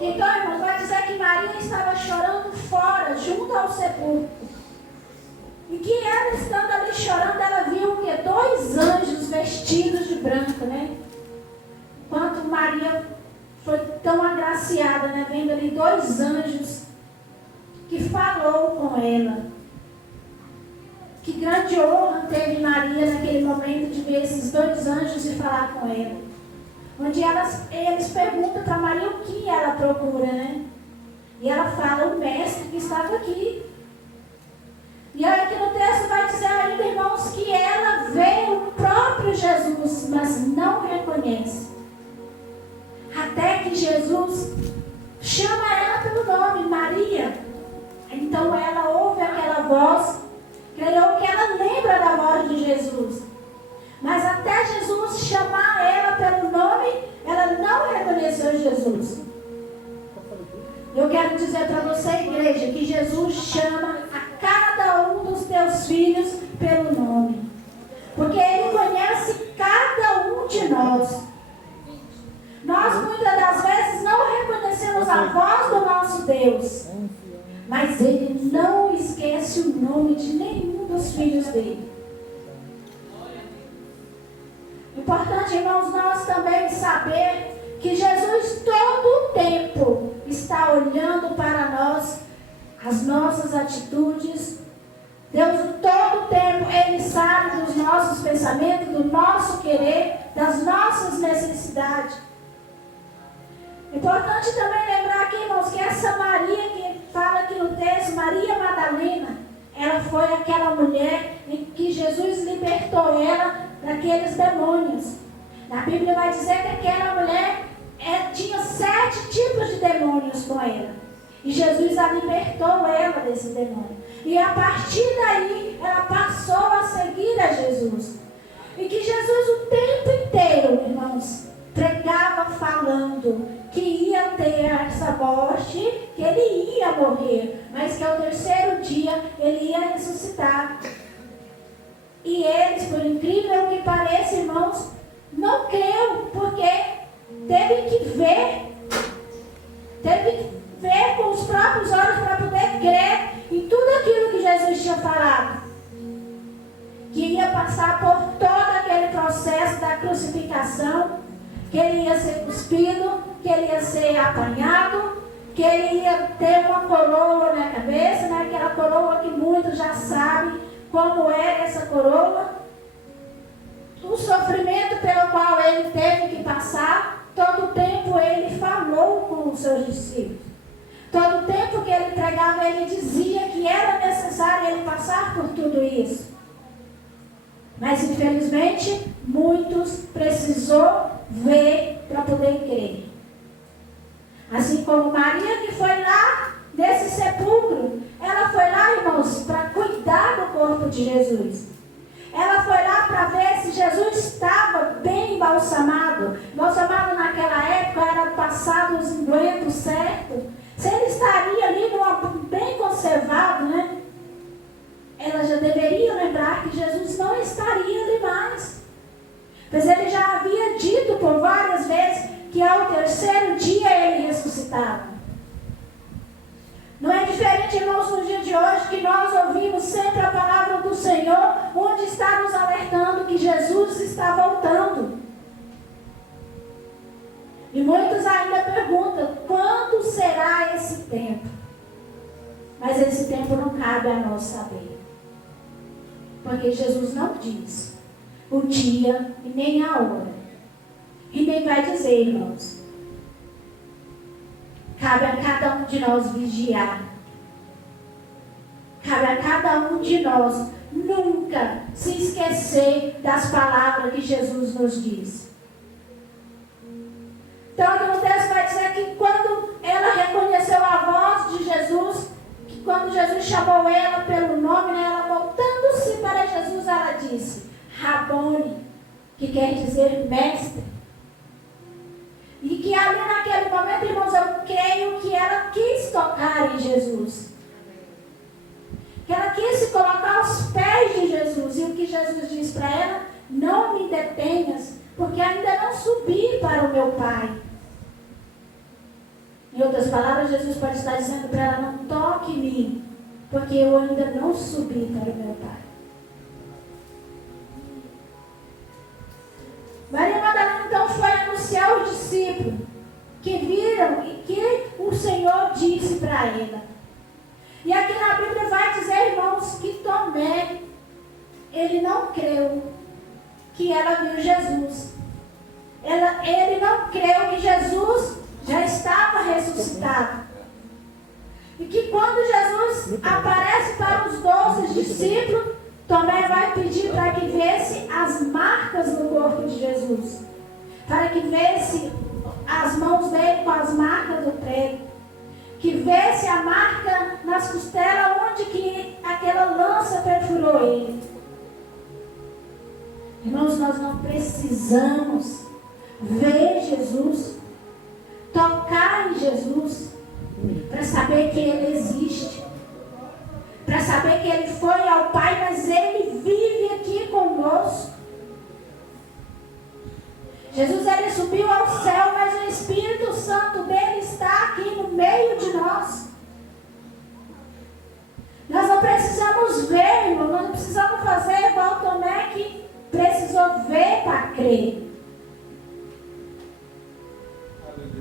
Então, irmãos, vai dizer que Maria estava chorando fora, junto ao sepulcro. E que ela, estando ali chorando, ela viu o quê? 2 anjos vestidos de branco, né? Enquanto Maria foi tão agraciada, né? Vendo ali 2 anjos que falou com ela. Que grande honra teve Maria naquele momento de ver esses 2 anjos e falar com ela. Onde eles perguntam para Maria o que ela procura, né? E ela fala, o mestre que estava aqui. E aí aqui no texto vai dizer ainda, irmãos, que ela vê o próprio Jesus, mas não reconhece. Até que Jesus chama ela pelo nome, Maria. Então ela ouve aquela voz, creio que ela lembra da voz de Jesus. Mas até Jesus chamar ela pelo nome, ela não reconheceu Jesus. Eu quero dizer para você, igreja, que Jesus chama a cada um dos teus filhos pelo nome. Porque Ele conhece cada um de nós. Nós muitas das vezes não reconhecemos a voz do nosso Deus. Mas Ele não esquece o nome de nenhum dos filhos dele. Importante, irmãos, nós também saber que Jesus todo o tempo está olhando para nós, as nossas atitudes. Deus todo o tempo, Ele sabe dos nossos pensamentos, do nosso querer, das nossas necessidades. Importante também lembrar aqui, irmãos, que essa Maria que fala aqui no texto, Maria Madalena, ela foi aquela mulher em que Jesus libertou ela daqueles demônios. Na Bíblia vai dizer que aquela mulher tinha 7 tipos de demônios com ela. E Jesus a libertou ela desse demônio. E a partir daí, ela passou a seguir a Jesus. E que Jesus o tempo inteiro, irmãos, pregava falando que ia ter essa morte, que ele ia morrer, mas que ao 3º dia ele ia ressuscitar. E eles, por incrível que pareça, irmãos, não creu, porque teve que ver com os próprios olhos para poder crer em tudo aquilo que Jesus tinha falado. Que ia passar por todo aquele processo da crucificação, que ele ia ser cuspido, que ele ia ser apanhado, que ele ia ter uma coroa na cabeça, né? Aquela coroa que muitos já sabem como é essa coroa. O sofrimento pelo qual ele teve que passar, todo o tempo ele falou com os seus discípulos. Todo o tempo que ele pregava, ele dizia que era necessário ele passar por tudo isso. Mas infelizmente, muitos precisou ver para poder crer. Assim como Maria, que foi lá desse sepulcro, ela foi lá, irmãos, para cuidar do corpo de Jesus. Ela foi lá para ver se Jesus estava bem embalsamado. Embalsamado naquela época era passado os ungüentos certo. Se ele estaria ali bem conservado, né? Ela já deveria lembrar que Jesus não estaria ali mais. Pois ele já havia dito por várias vezes que ao 3º dia ele ressuscitava. Não é diferente, irmãos, no dia de hoje, que nós ouvimos sempre a palavra do Senhor, onde está nos alertando que Jesus está voltando. E muitos ainda perguntam, quando será esse tempo? Mas esse tempo não cabe a nós saber. Porque Jesus não diz o dia e nem a hora. E nem vai dizer, irmãos. Cabe a cada um de nós vigiar. Cabe a cada um de nós nunca se esquecer das palavras que Jesus nos diz. Então, aqui no texto vai dizer que quando ela reconheceu a voz de Jesus, que quando Jesus chamou ela pelo nome, né, ela voltando-se para Jesus, ela disse, Rabone, que quer dizer mestre. E que ali naquele momento, irmãos, eu creio que ela quis tocar em Jesus. Que ela quis se colocar aos pés de Jesus. E o que Jesus diz para ela, não me detenhas, porque ainda não subi para o meu Pai. Em outras palavras, Jesus pode estar dizendo para ela: não toque em mim, porque eu ainda não subi para o meu Pai. Maria Madalena então foi anunciar aos discípulos que viram e que o Senhor disse para ela. E aqui na Bíblia vai dizer, irmãos, que Tomé, ele não creu que ela viu Jesus. Ele não creu que Jesus já estava ressuscitado. E que quando Jesus aparece para os 12 discípulos, Tomé vai pedir para que visse as marcas no corpo de Jesus. Para que visse as mãos dele com as marcas do prego. Que visse a marca nas costelas onde que aquela lança perfurou ele. Irmãos, nós não precisamos ver Jesus, tocar em Jesus, para saber que Ele existe, para saber que Ele foi ao Pai, mas Ele vive aqui conosco. Jesus, Ele subiu ao céu, mas o Espírito Santo dele está aqui no meio de nós. Nós não precisamos ver, irmão, nós não precisamos fazer igual Tomé que precisou ver para crer.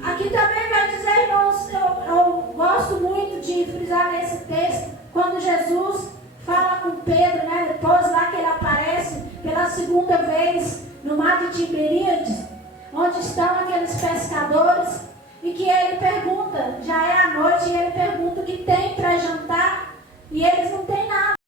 Aqui também vai dizer, irmãos, eu gosto muito de frisar nesse texto, quando Jesus fala com Pedro, né, depois lá que ele aparece pela segunda vez no mar de Tiberíades, onde estão aqueles pescadores, e que ele pergunta, já é a noite, e ele pergunta o que tem para jantar, e eles não têm nada.